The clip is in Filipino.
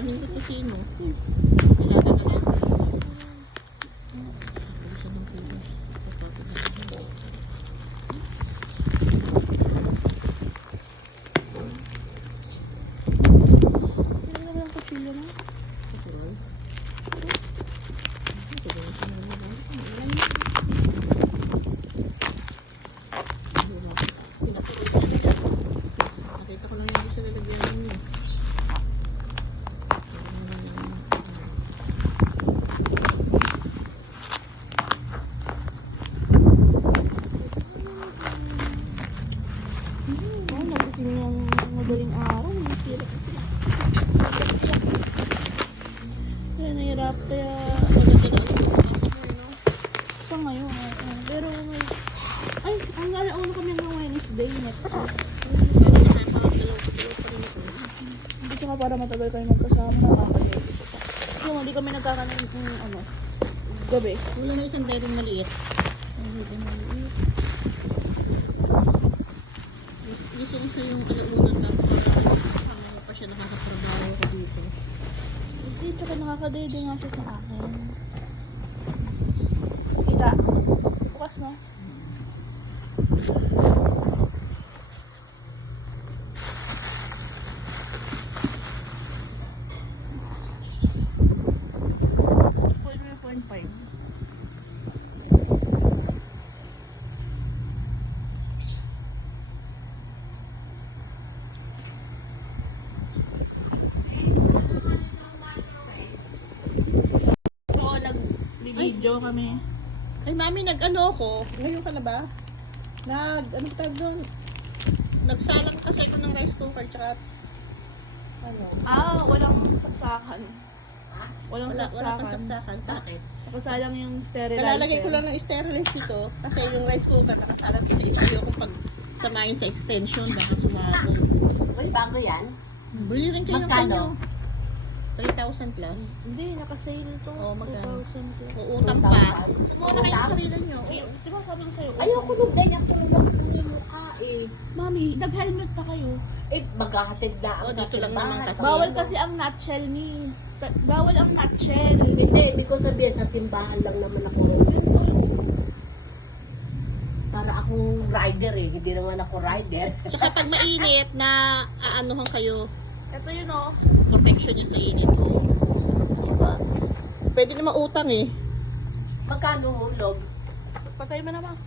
Ano yung kusino? Ilata na lang. Ano naman ang kutsilyo na? Nakita ko lang yung gusto lalagyan niyo. Oo, nagising yung madaling araw. Nasira. Kaya nahirap. Kaya sa ngayon. Pero may... Ay, ang alauna kami ng Wednesday next week. Hindi saka para matagal kayo magkasama. Nakakalimutan ko pa. Yung hindi kami nagkakaroon ng gabi. Wala na isang daring maliit. Gusto ko sa yung kalaunan tapos ano pa siya nakakatrabaho ko dito. Hindi, tsaka nakakadede nga siya sa akin. Kita. Bukas mo. Point 5. Oo, nag-video kami. Ay mami, nag-ano ako. Ngayon ka na ba? Ano tawag doon? Nagsalang kasi ako ng rice cooker tsaka ano? Walang saksakan. Walang Wala kang saksakan. saksakan. Bakit? Nakasalang yung sterilizer. Kalalagay ko lang ng sterilize dito kasi yung rice cooker nakasalang isa-isa yung pag samahin sa extension baka sumabog. Uy, bago yan? Bili rin kayo ng Magkano? kanyo. 3,000 plus. Hindi, nakasale to. Oo, magkano? 2,000 plus. Uutang pa. Kumuha na kayo sa sarili nyo. Di ba sabi ko sa'yo? Ayoko nung ganyan tulog ko yung mukha eh. Mami, nag-helmet na kayo. Eh, maghahatid na ako Oh, sa dito lang simbahan. naman kasi. Bawal kasi ang nutshell ni... Bawal ang nutshell. Hindi, ibig ko sabihin, sa simbahan lang naman ako. Para akong rider eh. Hindi naman ako rider. Tsaka pag mainit na aanuhan kayo, Ito yun oh. protection nyo sa init. Oh. Diba? Pwede naman utang eh. Magkano mo, log? Patay mo naman.